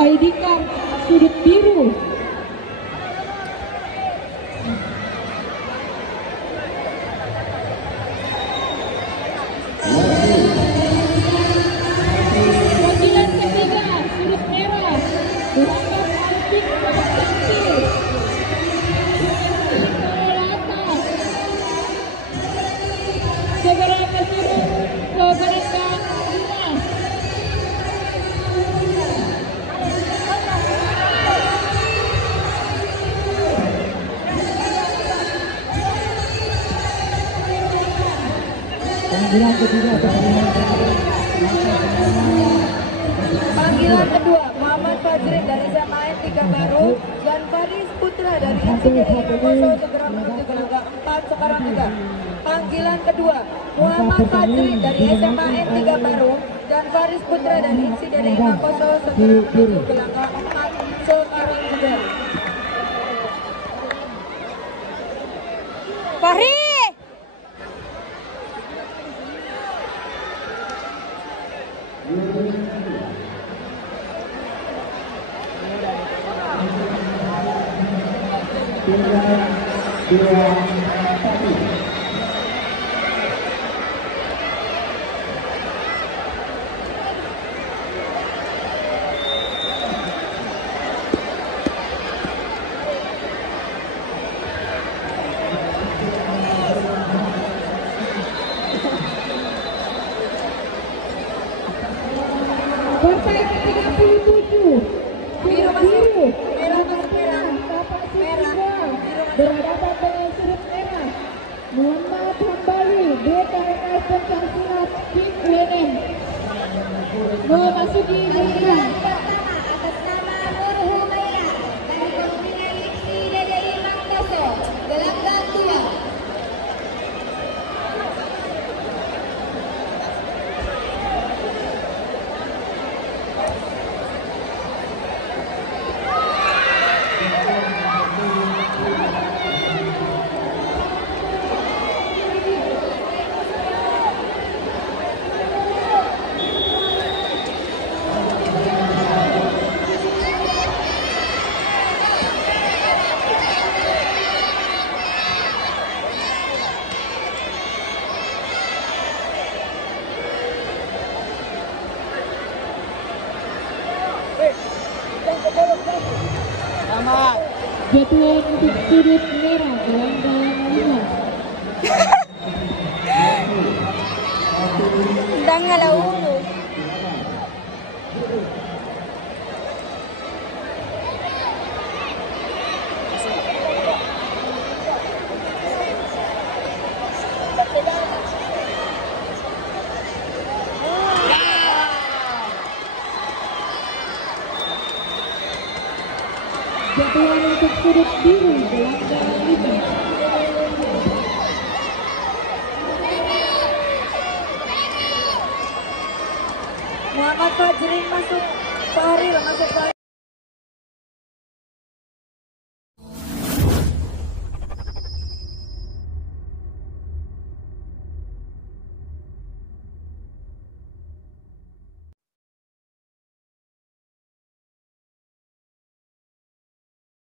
ID card sudut biru. Panggilan ketiga sudut merah berangkat Alvin Bakti. Segera berturut ke belakang rumah. Panggilan ketiga Panggilan kedua Muhammad Fajri dari SMA 3 Baru dan Faris Putra dari Insiden Koso segera menuju gelanggang 4 sekarang juga. Panggilan kedua Muhammad Fajri dari SMA 3 Baru dan Faris Putra dari Insiden Koso segera menuju gelanggang 4 sekarang juga. Fahri! Partai ke-37 Biru masuk, merah masuk merah, merah, berhadapan dengan sudut merah Muhammad Hambali BKNS Pencaksilat Kim Wenen memasuki gelanggang. Atas nama Nur Humaira dari kontingen IPSI DDI Mangkoso, gelanggang 2. Jadwal untuk sudut merah gelanggang 5. Ndang ngalaulu. Jadwal untuk sudut biru gelanggang 5. Muhammad Fajri masuk, Fahril masuk.